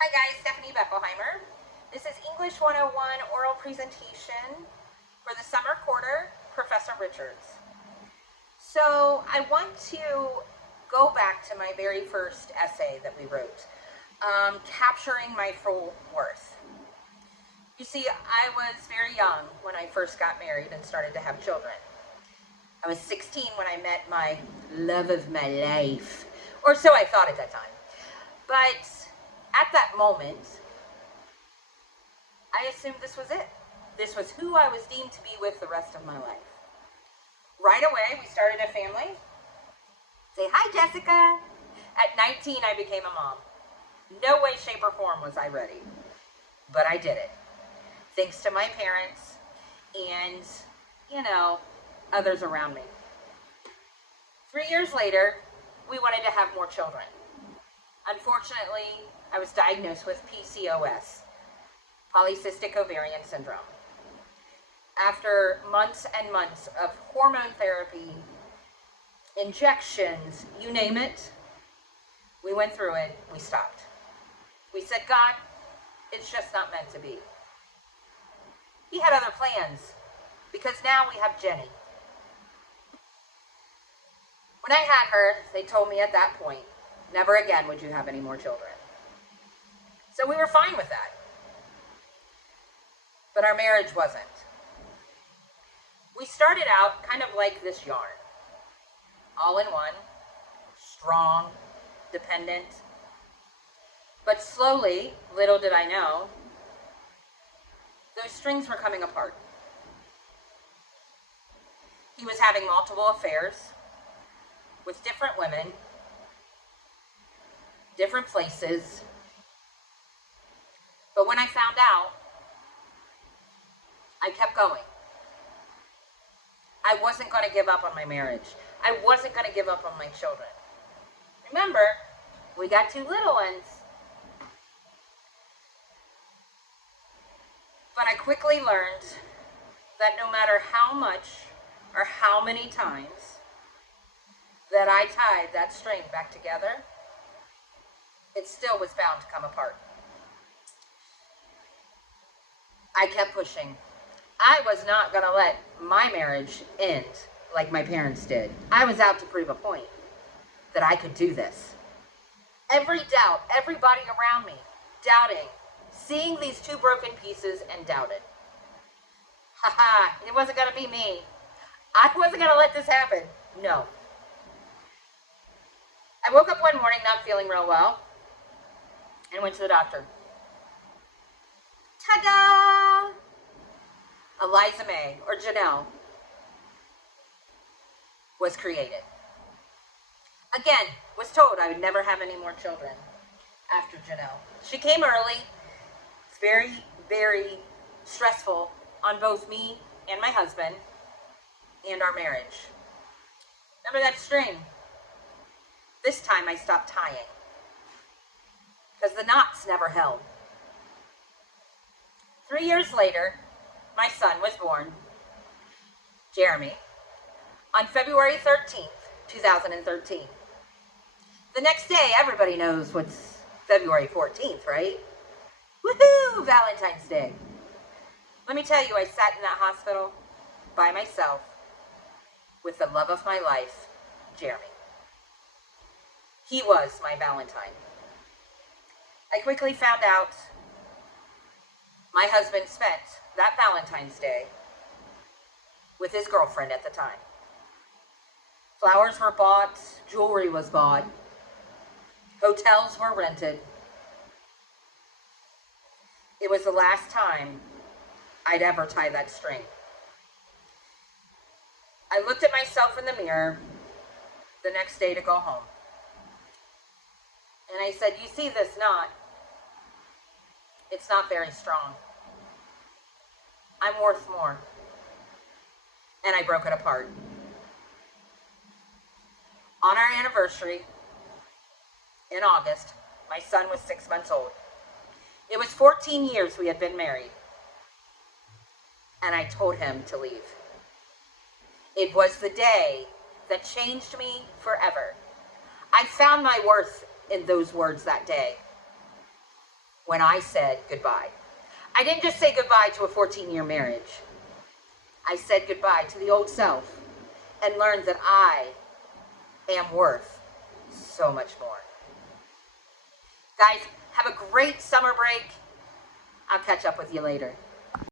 Hi guys, Stephanie Beckelheimer. This is English 101 oral presentation for the summer quarter, Professor Richards. So I want to go back to my very first essay that we wrote, Capturing My Full Worth. You see, I was very young when I first got married and started to have children. I was 16 when I met my love of my life, or so I thought at that time. But at that moment, I assumed this was it. This was who I was deemed to be with the rest of my life. Right away, we started a family. Say, hi, Jessica. At 19, I became a mom. No way, shape, or form was I ready. But I did it. Thanks to my parents and, others around me. 3 years later, we wanted to have more children. Unfortunately, I was diagnosed with PCOS, polycystic ovarian syndrome. After months and months of hormone therapy, injections, you name it, we went through it, we stopped. We said, God, it's just not meant to be. He had other plans, because now we have Jenny. When I had her, they told me at that point, never again would you have any more children. So we were fine with that. But our marriage wasn't. We started out kind of like this yarn. All in one, strong, dependent. But slowly, little did I know, those strings were coming apart. He was having multiple affairs with different women, different places. But when I found out, I kept going. I wasn't going to give up on my marriage. I wasn't going to give up on my children. Remember, we got 2 little ones. But I quickly learned that no matter how much or how many times that I tied that string back together, it still was bound to come apart. I kept pushing. I was not going to let my marriage end like my parents did. I was out to prove a point that I could do this. Every doubt, everybody around me, doubting, seeing these 2 broken pieces and doubted. It wasn't going to be me. I wasn't going to let this happen. No. I woke up one morning not feeling real well and went to the doctor. Ta-da! Eliza May, or Janelle, was created. Again, was told I would never have any more children after Janelle. She came early. It's very, very stressful on both me and my husband and our marriage. Remember that string? This time I stopped tying because the knots never held. 3 years later, my son was born, Jeremy, on February 13th, 2013. The next day, everybody knows what's February 14th, right? Woohoo! Valentine's Day. Let me tell you, I sat in that hospital by myself with the love of my life, Jeremy. He was my Valentine. I quickly found out my husband spent that Valentine's Day with his girlfriend at the time. Flowers were bought, jewelry was bought, hotels were rented. It was the last time I'd ever tie that string. I looked at myself in the mirror the next day to go home. And I said, you see this knot? It's not very strong. I'm worth more. And I broke it apart. On our anniversary, in August, my son was 6 months old. It was 14 years we had been married. And I told him to leave. It was the day that changed me forever. I found my worth in those words that day. when I said goodbye. I didn't just say goodbye to a 14-year marriage. I said goodbye to the old self and learned that I am worth so much more. Guys, have a great summer break. I'll catch up with you later.